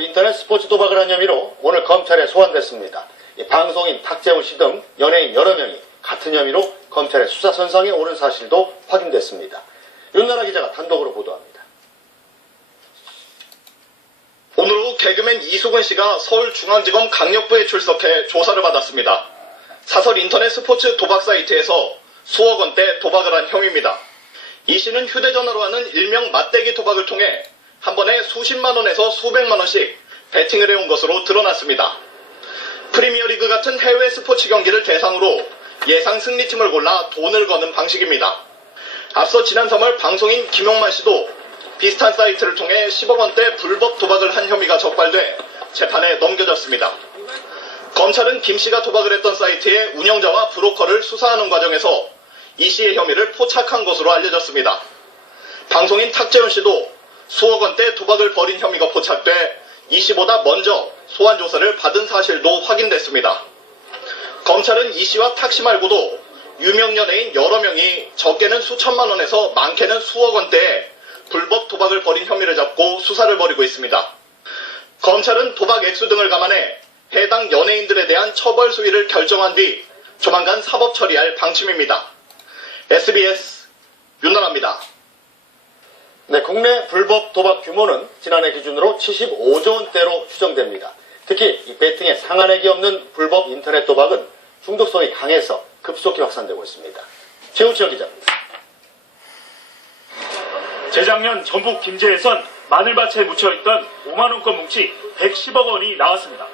인터넷 스포츠 도박을 한 혐의로 오늘 검찰에 소환됐습니다. 방송인 탁재훈 씨 등 연예인 여러 명이 같은 혐의로 검찰의 수사선상에 오른 사실도 확인됐습니다. 윤나라 기자가 단독으로 보도합니다. 오늘 오후 개그맨 이수근 씨가 서울중앙지검 강력부에 출석해 조사를 받았습니다. 사설 인터넷 스포츠 도박 사이트에서 수억 원대 도박을 한 혐의입니다. 이 씨는 휴대전화로 하는 일명 맞대기 도박을 통해 한 번에 수십만 원에서 수백만 원씩 베팅을 해온 것으로 드러났습니다. 프리미어리그 같은 해외 스포츠 경기를 대상으로 예상 승리팀을 골라 돈을 거는 방식입니다. 앞서 지난 3월 방송인 김용만 씨도 비슷한 사이트를 통해 10억 원대 불법 도박을 한 혐의가 적발돼 재판에 넘겨졌습니다. 검찰은 김 씨가 도박을 했던 사이트의 운영자와 브로커를 수사하는 과정에서 이 씨의 혐의를 포착한 것으로 알려졌습니다. 방송인 탁재훈 씨도 수억 원대 도박을 벌인 혐의가 포착돼 이 씨보다 먼저 소환 조사를 받은 사실도 확인됐습니다. 검찰은 이 씨와 탁 씨 말고도 유명 연예인 여러 명이 적게는 수천만 원에서 많게는 수억 원대의 불법 도박을 벌인 혐의를 잡고 수사를 벌이고 있습니다. 검찰은 도박 액수 등을 감안해 해당 연예인들에 대한 처벌 수위를 결정한 뒤 조만간 사법 처리할 방침입니다. SBS 윤나라입니다. 네, 국내 불법 도박 규모는 지난해 기준으로 75조 원대로 추정됩니다. 특히 이 베팅에 상한액이 없는 불법 인터넷 도박은 중독성이 강해서 급속히 확산되고 있습니다. 최우철 기자입니다. 재작년 전북 김제에선 마늘밭에 묻혀있던 5만원권 뭉치 110억 원이 나왔습니다.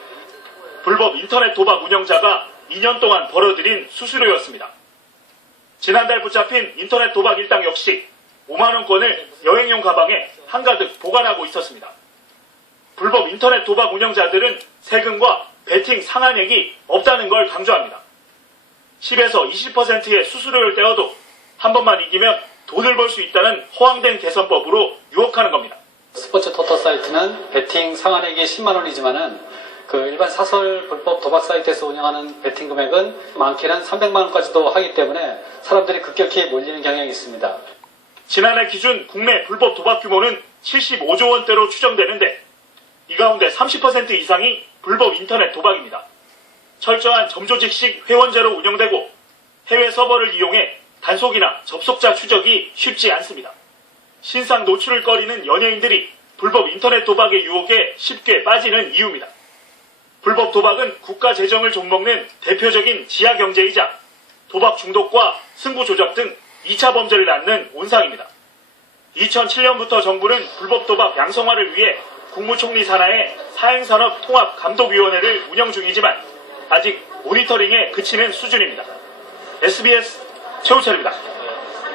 불법 인터넷 도박 운영자가 2년 동안 벌어들인 수수료였습니다. 지난달 붙잡힌 인터넷 도박 일당 역시 5만원권을 여행용 가방에 한가득 보관하고 있었습니다. 불법 인터넷 도박 운영자들은 세금과 베팅 상한액이 없다는 걸 강조합니다. 10에서 20%의 수수료를 떼어도 한 번만 이기면 돈을 벌 수 있다는 허황된 개선법으로 유혹하는 겁니다. 스포츠 토토 사이트는 베팅 상한액이 10만 원이지만은 일반 사설 불법 도박 사이트에서 운영하는 베팅 금액은 많게는 300만 원까지도 하기 때문에 사람들이 급격히 몰리는 경향이 있습니다. 지난해 기준 국내 불법 도박 규모는 75조 원대로 추정되는데 이 가운데 30% 이상이 불법 인터넷 도박입니다. 철저한 점조직식 회원제로 운영되고 해외 서버를 이용해 단속이나 접속자 추적이 쉽지 않습니다. 신상 노출을 꺼리는 연예인들이 불법 인터넷 도박의 유혹에 쉽게 빠지는 이유입니다. 불법 도박은 국가 재정을 좀먹는 대표적인 지하 경제이자 도박 중독과 승부 조작 등 2차 범죄를 낳는 온상입니다. 2007년부터 정부는 불법 도박 양성화를 위해 국무총리 산하의 사행산업통합감독위원회를 운영 중이지만 아직 모니터링에 그치는 수준입니다. SBS 최우철입니다.